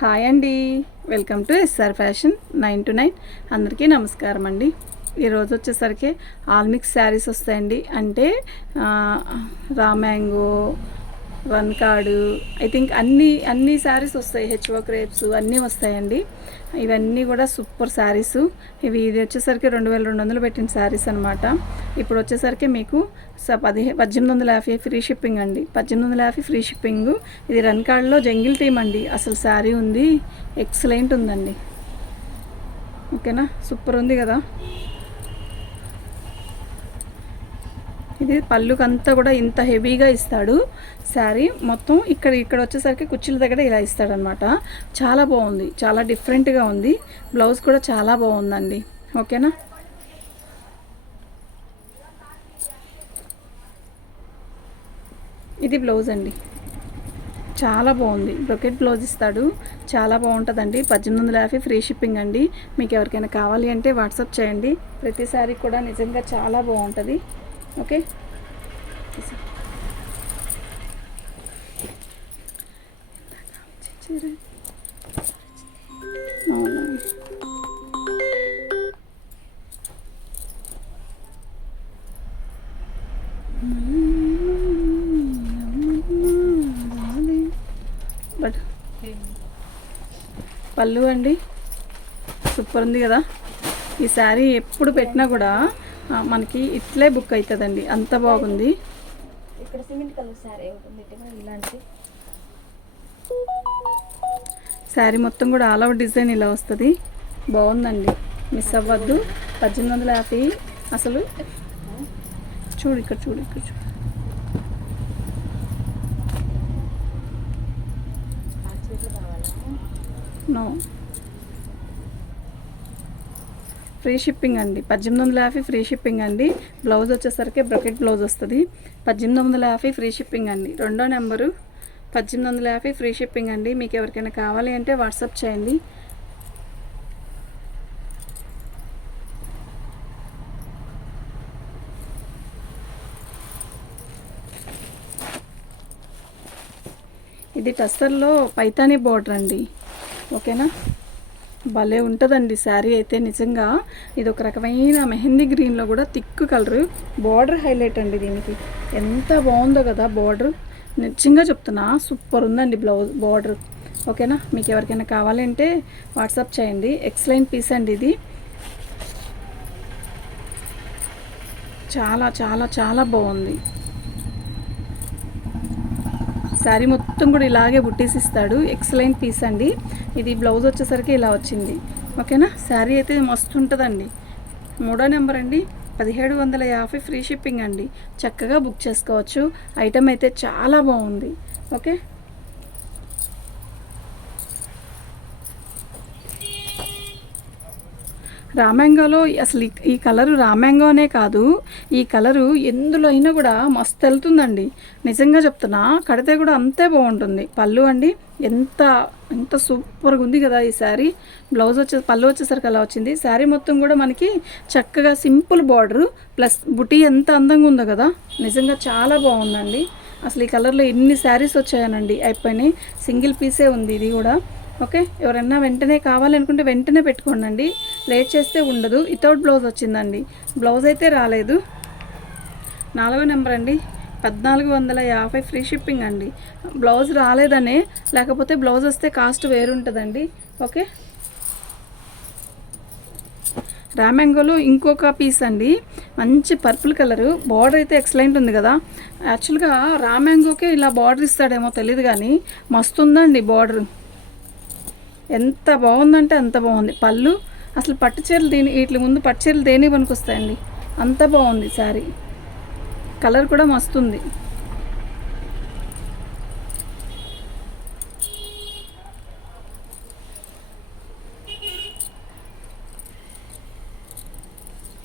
Hi అండి, welcome to SR fashion 9 to 9. అందరికీ నమస్కారం అండి. ఈరోజు వచ్చేసరికి ఆల్ మిక్స్ శారీస్ వస్తాయండి. అంటే raw mango, one card, I think అన్ని శారీస్ వస్తాయి. హెచ్ఓ క్రేప్స్ అన్నీ వస్తాయండి. ఇవన్నీ కూడా సూపర్ శారీస్. ఇది వచ్చేసరికి 2200 పెట్టిన శారీస్ అనమాట. ఇప్పుడు వచ్చేసరికి మీకు 1850 ఫ్రీ షిప్పింగ్ అండి. 1850 ఫ్రీ షిప్పింగ్. ఇది రన్ కార్డ్లో జంగిల్ టీమ్ అండి. అసలు శారీ ఉంది, ఎక్సలెంట్ ఉందండి. ఓకేనా, సూపర్ ఉంది కదా. ఇది పళ్ళుకంతా కూడా ఇంత హెవీగా ఇస్తాడు శారీ మొత్తం. ఇక్కడ వచ్చేసరికి కుర్చీల దగ్గర ఇలా ఇస్తాడనమాట. చాలా బాగుంది, చాలా డిఫరెంట్గా ఉంది. బ్లౌజ్ కూడా చాలా బాగుందండి. ఓకేనా, ఇది బ్లౌజ్ అండి. చాలా బాగుంది, బ్రొకెట్ బ్లౌజ్ ఇస్తాడు. చాలా బాగుంటుందండి. 1850 ఫ్రీ షిప్పింగ్ అండి. మీకు ఎవరికైనా కావాలి అంటే వాట్సాప్ చేయండి. ప్రతి శారీ కూడా నిజంగా చాలా బాగుంటుంది. ఓకే, బట్ పళ్ళు అండి సూపర్ ఉంది కదా. ఈ శారీ ఎప్పుడు పెట్టినా కూడా మనకి ఇట్లే బుక్ అవుతుందండి, అంత బాగుంది. ఇక్కడ సిమెంట్ కలర్ శారీ ఉంటుంది ఇలాంటి శారీ మొత్తం కూడా ఆల్ ఓవర్ డిజైన్ ఇలా వస్తుంది. బాగుందండి, మిస్ అవ్వద్దు. 1850 అసలు. చూడు ఇక్కడ చూడు. నో, ఫ్రీ షిప్పింగ్ అండి. 1850 ఫ్రీ షిప్పింగ్ అండి. బ్లౌజ్ వచ్చేసరికి బ్రొకెట్ బ్లౌజ్ వస్తుంది. 1850 ఫ్రీ షిప్పింగ్ అండి. రెండో నెంబరు 1850 ఫ్రీ షిప్పింగ్ అండి. మీకు ఎవరికైనా కావాలి అంటే వాట్సాప్ చేయండి. ఇది టస్సర్లో పైతానీ బోర్డర్ అండి. ఓకేనా, భలే ఉంటుందండి శారీ అయితే నిజంగా. ఇది ఒక రకమైన మెహందీ గ్రీన్లో కూడా థిక్ కలరు. బార్డర్ హైలైట్ అండి దీనికి. ఎంత బాగుందో కదా బార్డర్, నిజంగా చెప్తున్నా సూపర్ ఉందండి బ్లౌజ్ బార్డర్. ఓకేనా, మీకు ఎవరికైనా కావాలంటే వాట్సాప్ చేయండి. ఎక్సలెంట్ పీస్ అండి ఇది. చాలా చాలా చాలా బాగుంది. శారీ మొత్తం కూడా ఇలాగే బుట్టీస్ ఇస్తాడు. ఎక్సలెంట్ పీస్ అండి. ఇది బ్లౌజ్ వచ్చేసరికి ఇలా వచ్చింది. ఓకేనా, శారీ అయితే మస్తు ఉంటుందండి. మూడో నెంబర్ అండి. 1750 ఫ్రీ షిప్పింగ్ అండి. చక్కగా బుక్ చేసుకోవచ్చు. ఐటమ్ అయితే చాలా బాగుంది. ఓకే, రామ్యాంగోలో అసలు ఈ కలరు రామ్యాంగోనే కాదు, ఈ కలరు ఎందులో అయినా కూడా మస్తు వెళ్తుందండి. నిజంగా చెప్తున్నా, కడితే కూడా అంతే బాగుంటుంది. పళ్ళు అండి ఎంత ఎంత సూపర్గా ఉంది కదా ఈ శారీ. బ్లౌజ్ పళ్ళు వచ్చేసరికి అలా వచ్చింది. శారీ మొత్తం కూడా మనకి చక్కగా సింపుల్ బార్డరు ప్లస్ బుటీ ఎంత అందంగా ఉందో కదా. నిజంగా చాలా బాగుందండి. అసలు ఈ కలర్లో ఎన్ని శారీస్ వచ్చాయనండి, అయిపోయినాయి. సింగిల్ పీసే ఉంది ఇది కూడా. ఓకే, ఎవరన్నా వెంటనే కావాలనుకుంటే వెంటనే పెట్టుకోండి, లేట్ చేస్తే ఉండదు. వితౌట్ బ్లౌజ్ వచ్చిందండి, బ్లౌజ్ అయితే రాలేదు. 4వ నెంబర్ అండి. 1450 ఫ్రీ షిప్పింగ్ అండి. బ్లౌజ్ రాలేదనే, లేకపోతే బ్లౌజ్ వస్తే కాస్ట్ వేరుంటుందండి. ఓకే, రామ్యాంగోలో ఇంకొక పీస్ అండి. మంచి పర్పుల్ కలరు. బార్డర్ అయితే ఎక్సలెంట్ ఉంది కదా. యాక్చువల్గా రామ్యాంగోకే ఇలా బార్డర్ ఇస్తాడేమో తెలియదు కానీ మస్తు ఉందండి బార్డర్. ఎంత బాగుందంటే అంత బాగుంది. పళ్ళు అసలు పట్టు చీరలు వీటి ముందు పట్టు చీరలు దేనికి పనికొస్తాయండి, అంత బాగుంది శారీ. కలర్ కూడా మస్తుంది.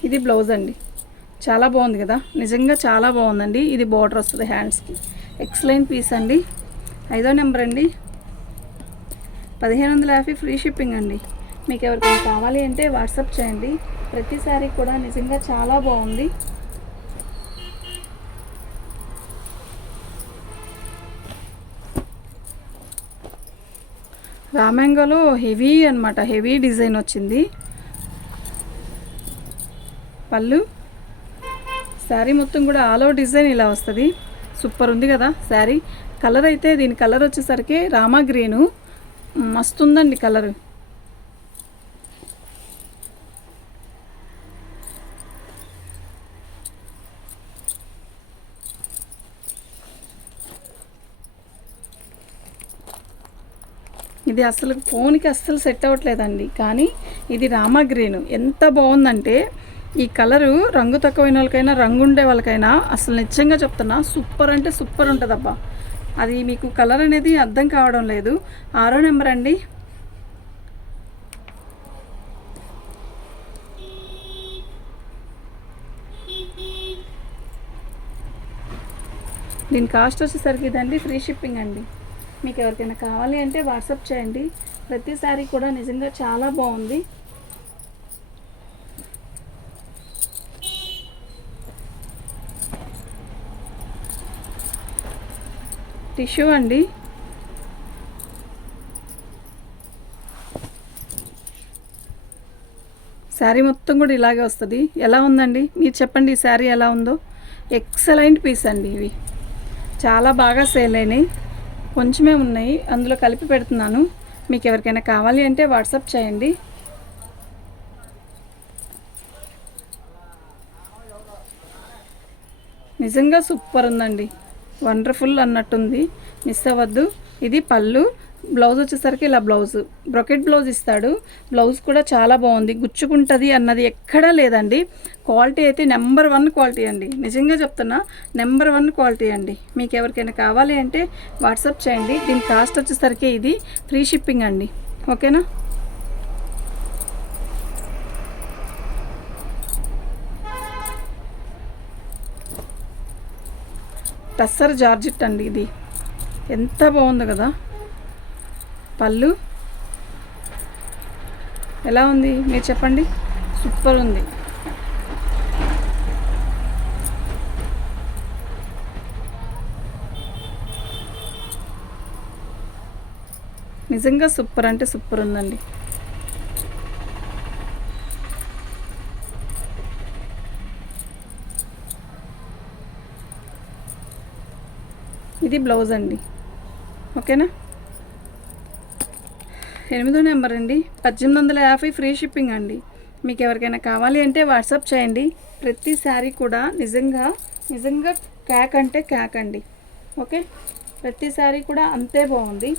ఇది బ్లౌజ్ అండి. చాలా బాగుంది కదా, నిజంగా చాలా బాగుందండి. ఇది బార్డర్ వస్తుంది హ్యాండ్స్కి. ఎక్సలెంట్ పీస్ అండి. 5వ నెంబర్ అండి. 1550 ఫ్రీ షిప్పింగ్ అండి. మీకు ఎవరికైనా కావాలి అంటే వాట్సాప్ చేయండి. ప్రతి శారీ కూడా నిజంగా చాలా బాగుంది. రామ్యాంగోలో హెవీ అన్నమాట, హెవీ డిజైన్ వచ్చింది. పళ్ళు, శారీ మొత్తం కూడా ఆల్ ఓవర్ డిజైన్ ఇలా వస్తుంది. సూపర్ ఉంది కదా శారీ. కలర్ అయితే దీని కలర్ వచ్చేసరికి రామా గ్రీను, మస్తు ఉందండి కలరు. ఇది అసలు ఫోన్కి అస్సలు సెట్ అవ్వట్లేదండి, కానీ ఇది రామా గ్రీను ఎంత బాగుందంటే ఈ కలరు రంగు తక్కువైన వాళ్ళకైనా రంగు ఉండే వాళ్ళకైనా అసలు నిజంగా చెప్తున్నా సూపర్ అంటే సూపర్ ఉంటుందబ్బా. అది మీకు కలర్ అనేది అర్థం కావడం లేదు. 6వ నెంబర్ అండి. దీని కాస్ట్ వచ్చేసరికి ఇదండి, ఫ్రీ షిప్పింగ్ అండి. మీకు ఎవరికైనా కావాలి అంటే వాట్సాప్ చేయండి. ప్రతి సారీ కూడా నిజంగా చాలా బాగుంది. టిష్యూ అండి. శారీ మొత్తం కూడా ఇలాగే వస్తుంది. ఎలా ఉందండి మీరు చెప్పండి, ఈ శారీ ఎలా ఉందో. ఎక్సలెంట్ పీస్ అండి. ఇవి చాలా బాగా సేల్ అయినాయి. కొంచెమే ఉన్నాయి, అందులో కలిపి పెడుతున్నాను. మీకు ఎవరికైనా కావాలి అంటే వాట్సాప్ చేయండి. నిజంగా సూపర్ ఉందండి, వండర్ఫుల్ అన్నట్టుంది. మిస్ అవ్వద్దు. ఇది పళ్ళు, బ్లౌజ్ వచ్చేసరికి ఇలా బ్లౌజ్ బ్రొకెట్ బ్లౌజ్ ఇస్తాడు. బ్లౌజ్ కూడా చాలా బాగుంది, గుచ్చుకుంటుంది అన్నది ఎక్కడా లేదండి. క్వాలిటీ అయితే నెంబర్ 1 క్వాలిటీ అండి. నిజంగా చెప్తున్నా నెంబర్ 1 క్వాలిటీ అండి. మీకు ఎవరికైనా కావాలి అంటే వాట్సాప్ చేయండి. దీని కాస్ట్ వచ్చేసరికి ఇది ఫ్రీ షిప్పింగ్ అండి. ఓకేనా. టస్సర్ జార్జెట్ అండి. ఇది ఎంత బాగుంది కదా. పళ్ళు ఎలా ఉంది మీరు చెప్పండి, సూపర్ ఉంది. నిజంగా సూపర్ అంటే సూపర్ ఉందండి. ఇది బ్లౌజ్ అండి. ఓకేనా. 8వ నెంబర్ అండి. 1850 ఫ్రీ షిప్పింగ్ అండి. మీకు ఎవరికైనా కావాలి అంటే వాట్సాప్ చేయండి. ప్రతి శారీ కూడా నిజంగా నిజంగా క్యాక్ అంటే క్యాక్ అండి. ఓకే, ప్రతి శారీ కూడా అంతే బాగుంది.